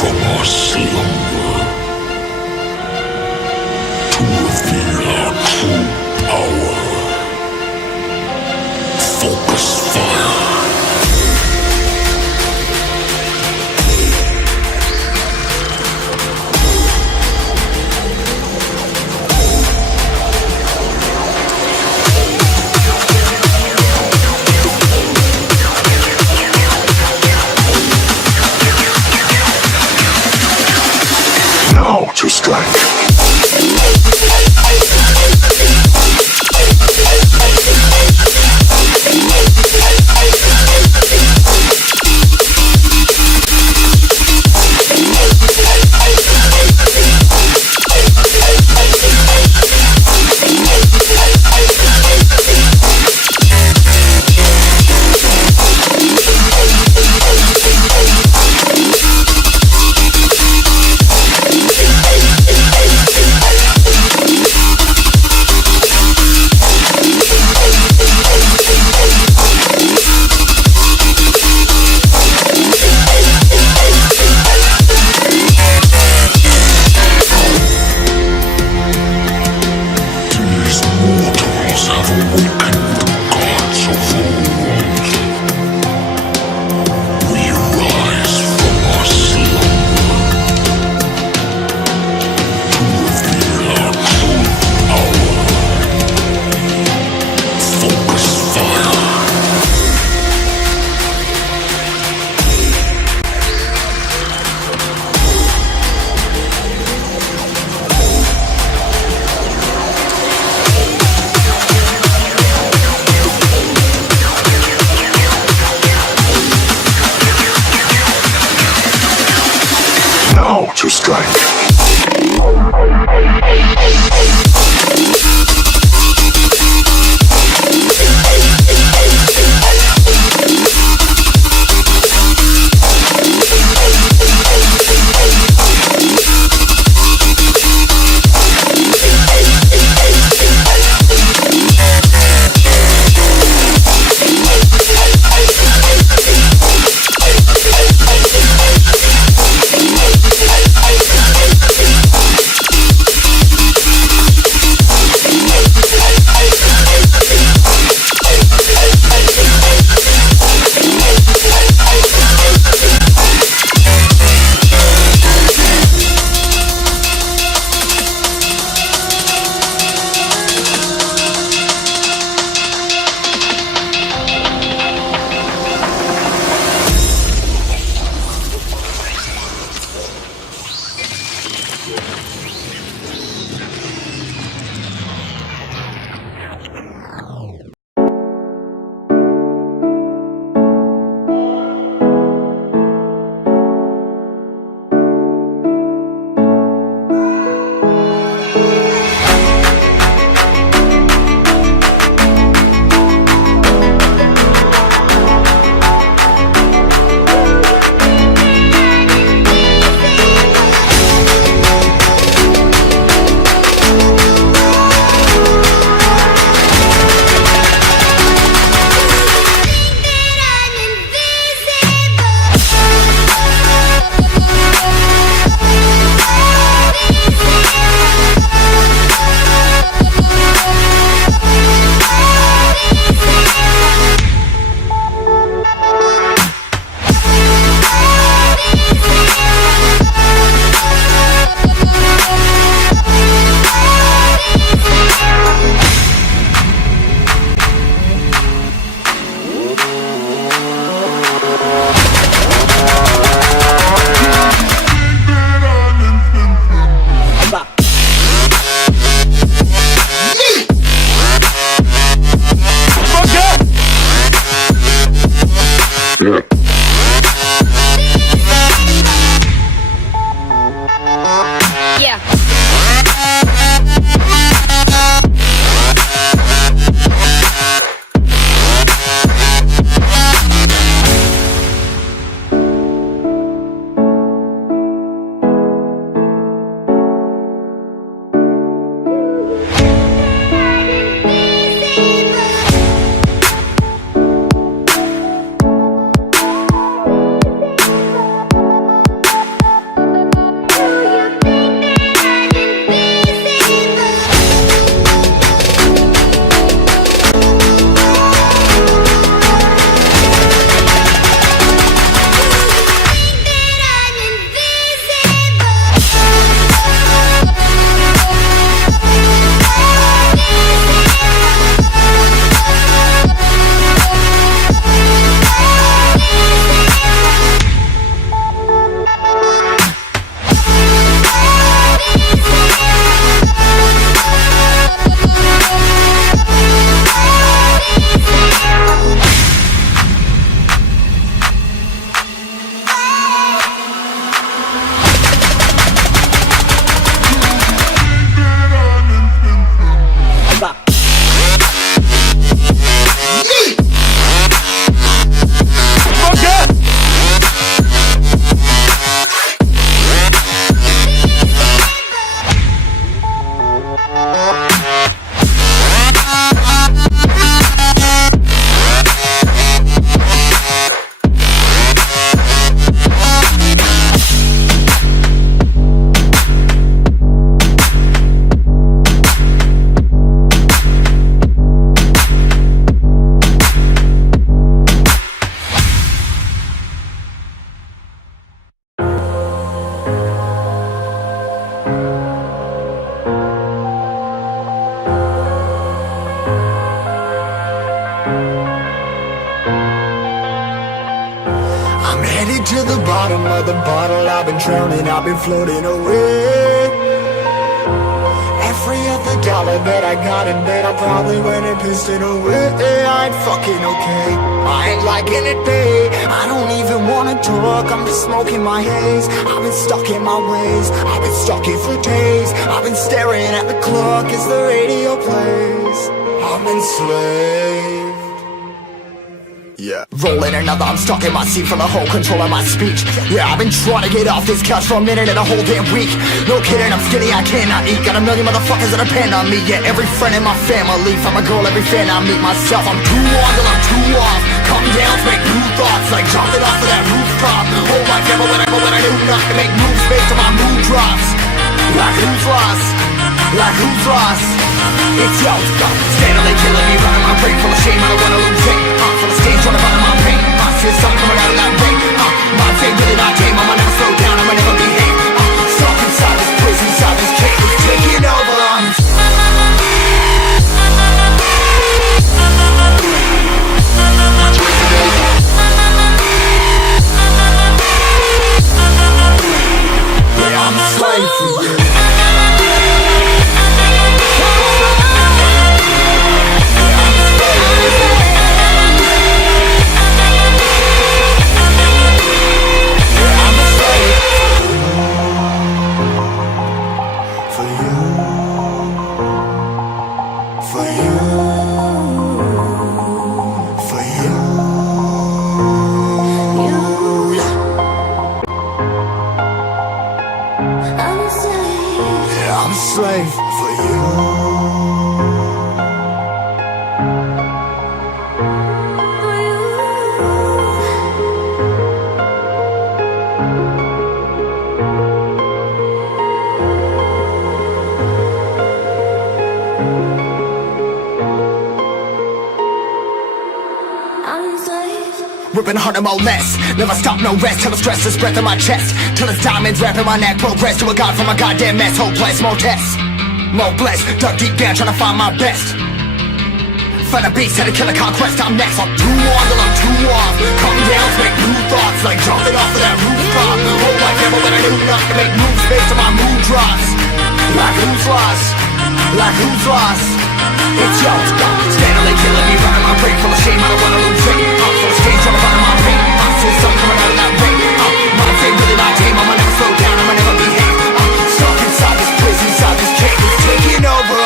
from our slumber to reveal our true power. Focus fire. Now to strike. To strike. of the bottle, I've been drowning, I've been floating away. Every other dollar that I got in bed, I probably went and pissed it away. I ain't fucking okay, I ain't liking it, babe. I don't even wanna talk, I'm just smoking my haze. I've been stuck in my ways, I've been stuck here for days. I've been staring at the clock as the radio plays. I'm enslaved. Yeah. Rolling another, I'm stuck in my seat for the whole control of my speech. Yeah, I've been trying to get off this couch for a minute and a whole damn week. No kidding, I'm skinny, I cannot eat. Got a million motherfuckers that depend on me. Yeah, every friend in my family, from a girl, every fan I meet myself. I'm too on till I'm too off. Come down, make new thoughts, like jumping off of that rooftop. Hold my camera when I do not to make moves based on my mood drops. Like who's lost? Like who's lost? It's yo, steadily killing me, running my brain full of shame, I don't wanna lose it. Full of stage, trying to find my pain. See the sun coming out of that rain. My day really not tame, I'ma never slow down, I'ma never behave. Stuck inside this prison, inside this cage, it's taking over. Yeah, I'm a slave for you. I'm a slave for you. Ripping hard and more less. Never stop, no rest. Till the stress is breath in my chest. Till it's diamonds wrapping my neck. Progress to a god from a goddamn mess. Hopeless, more tests, more blessed. Dug deep down trying to find my best. Find a beast, had to kill a conquest. I'm next. I'm too on till I'm too off. Come down, make new thoughts, like jumping off of that rooftop. Hold my camera when I do not to make moves based on my mood drops. Like who's lost? Like who's lost? It's yo, steadily killing me, running my brain full of shame, I don't wanna lose it. Full of stage, trying to find my pain. See the sun coming out of that rain. My day really not tame, I'ma never slow down, I'ma never behave. Stuck inside this prison, inside this cage, it's taking over.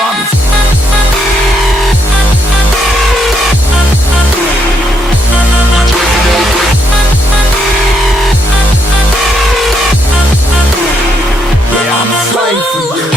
Yeah, I'm a slave for you.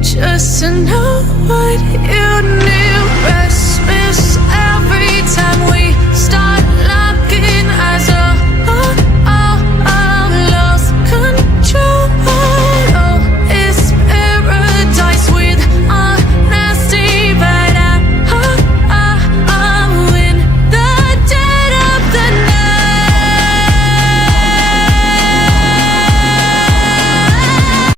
Just enough.